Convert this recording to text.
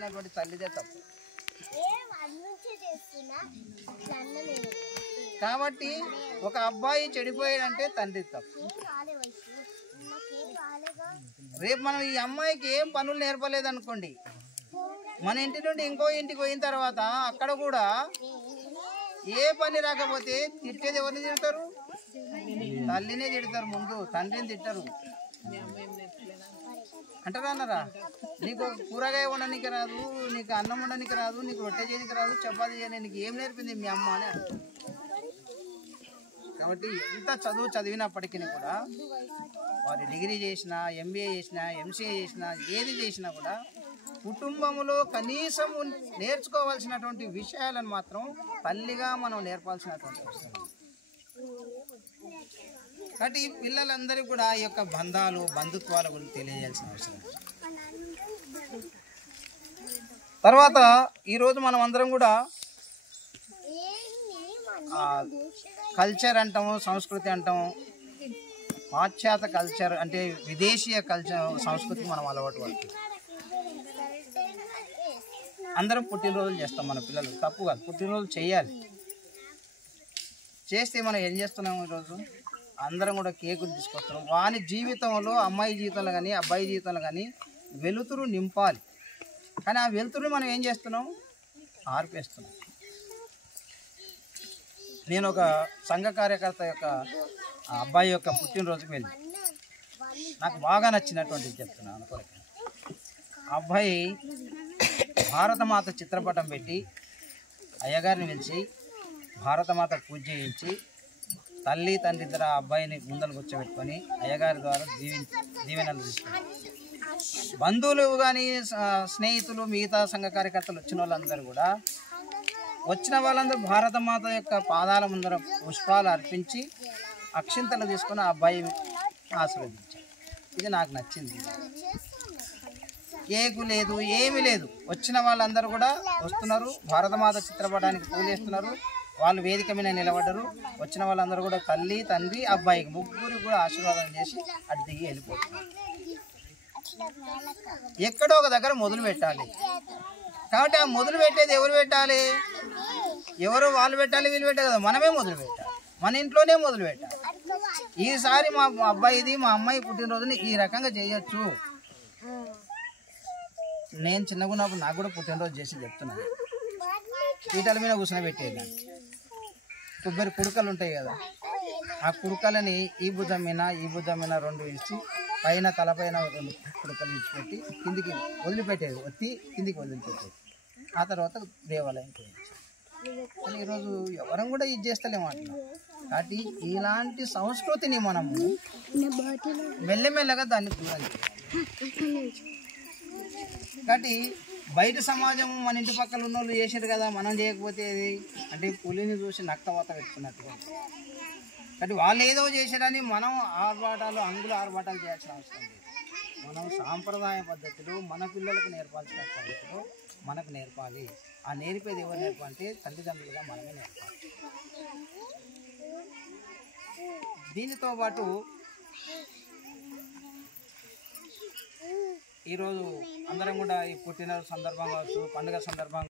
చనిపోయినటువంటి తల్లిదే తప్పు. కాబట్టి ఒక అబ్బాయి చెడిపోయాడంటే తండ్రి తప్పు. రేపు మనం ఈ అమ్మాయికి ఏం పనులు నేర్పలేదనుకోండి, మన ఇంటి నుండి ఇంకో ఇంటికి పోయిన తర్వాత అక్కడ కూడా ఏ పని రాకపోతే తిట్టేది ఎవరిని తిడతారు? తల్లినే తిడతారు. ముందు తండ్రిని తిట్టరు. అంటారా అన్నారా? నీకు కూరగాయ వండడానికి రాదు, నీకు అన్నం వండడానికి రాదు, నీకు రొట్టె చేయడానికి రాదు, చపాతీ చేయడానికి నీకు ఏం నేర్పింది మీ అమ్మ అని అంటారు. కాబట్టి ఎంత చదువు చదివినప్పటికీ కూడా వారు డిగ్రీ చేసినా, ఎంబీఏ చేసినా, ఎంసీఏ చేసినా, ఏది చేసినా కూడా కుటుంబంలో కనీసం నేర్చుకోవాల్సినటువంటి విషయాలను మాత్రం తల్లిగా మనం నేర్పాల్సినటువంటి అవసరం. కాబట్టి పిల్లలందరికీ కూడా ఈ యొక్క బంధాలు, బంధుత్వాల గురించి తెలియజేయాల్సిన అవసరం. తర్వాత ఈరోజు మనం అందరం కూడా కల్చర్ అంటాము, సంస్కృతి అంటాము. పాశ్చాత్య కల్చర్ అంటే విదేశీయ కల్చర్, సంస్కృతికి మనం అలవాటు పడుతుంది. అందరం పుట్టినరోజులు చేస్తాం. మన పిల్లలు తప్పు కాదు, పుట్టినరోజులు చేయాలి. చేస్తే మనం ఏం చేస్తున్నాం? ఈరోజు అందరం కూడా కేకులు తీసుకొస్తున్నాం. వాని జీవితంలో, అమ్మాయి జీవితంలో కానీ అబ్బాయి జీవితంలో కానీ వెలుతురు నింపాలి. కానీ ఆ వెలుతురుని మనం ఏం చేస్తున్నాం? ఆర్పేస్తున్నాం. నేను ఒక సంఘ కార్యకర్త యొక్క అబ్బాయి యొక్క పుట్టినరోజుకి వెళ్ళి నాకు బాగా నచ్చినటువంటిది చెప్తున్నాను అనుకోలేదు. అబ్బాయి భారతమాత చిత్రపటం పెట్టి అయ్యగారిని పిలిచి భారతమాత పూజ చేయించి తల్లి తండ్రి ఇద్దరు ఆ అబ్బాయిని ముందర కూర్చోబెట్టుకొని అయ్యగారి ద్వారా దీవెనలు తీసుకున్నారు. బంధువులు కానీ స్నేహితులు, మిగతా సంఘ కార్యకర్తలు వచ్చిన వాళ్ళందరూ కూడా వాళ్ళందరూ భారతమాత యొక్క పాదాల ముందర పుష్పాలు అర్పించి అక్షింతలు తీసుకొని ఆ అబ్బాయిని ఆశీర్వదించారు. ఇది నాకు నచ్చింది. కేకు లేదు, ఏమీ లేదు. వచ్చిన వాళ్ళందరూ కూడా వస్తున్నారు, భారతమాత చిత్రపటానికి పూలేస్తున్నారు. వాళ్ళు వేదిక మీద నిలబడ్డారు. వచ్చిన వాళ్ళందరూ కూడా తల్లి, తండ్రి, అబ్బాయికి ముగ్గురికి కూడా ఆశీర్వాదం చేసి అటు దిగి వెళ్ళిపోతున్నారు. ఎక్కడో ఒక దగ్గర మొదలు పెట్టాలి. కాబట్టి ఆ మొదలు పెట్టేది ఎవరు పెట్టాలి? ఎవరు వాళ్ళు పెట్టాలి, వీళ్ళు పెట్టాలి కదా, మనమే మొదలు పెట్టాలి. మన ఇంట్లోనే మొదలు పెట్టాలి. ఈసారి మా అబ్బాయిది, మా అమ్మాయి పుట్టినరోజుని ఈ రకంగా చేయొచ్చు. నేను చిన్నగా ఉన్నప్పుడు నాకు కూడా పుట్టినరోజు చేసి చెప్తున్నాను. పీటల మీద కూర్చొని కొబ్బరి కుడుకలు ఉంటాయి కదా, ఆ కుడుకలని ఈ భుజం మీద రెండు ఇచ్చి పైన తలపైన రెండు కుడుకలు ఇచ్చిపెట్టి కిందికి వదిలిపెట్టేది, ఒత్తి కిందికి వదిలిపెట్టేది. ఆ తర్వాత దేవాలయం పోయింది. కానీ ఈరోజు ఎవరం కూడా ఇది చేస్తలేము అట్లా. కాబట్టి ఇలాంటి సంస్కృతిని మనము మెల్లమెల్లగా దాన్ని దూరం చేయాలి. కాబట్టి బయట సమాజం మన ఇంటి పక్కన ఉన్న వాళ్ళు చేసారు కదా, మనం చేయకపోతే ఏది అంటే పులిని చూసి నక్కవాత పెట్టుకున్నట్టుగా. కాబట్టి వాళ్ళు ఏదో చేశారని మనం అంగులు ఆర్భాటాలు చేయాల్సిన అవసరం లేదు. మనం సాంప్రదాయ పద్ధతులు మన పిల్లలకు నేర్పాల్సిన పద్ధతులు మనకు నేర్పాలి. ఆ నేర్పేది ఎవరు నేర్పాలంటే తల్లిదండ్రులుగా మనమే నేర్పాలి. దీనితో పాటు ఈరోజు అందరం కూడా ఈ పుట్టినరోజు సందర్భంగా, పండుగ సందర్భంగా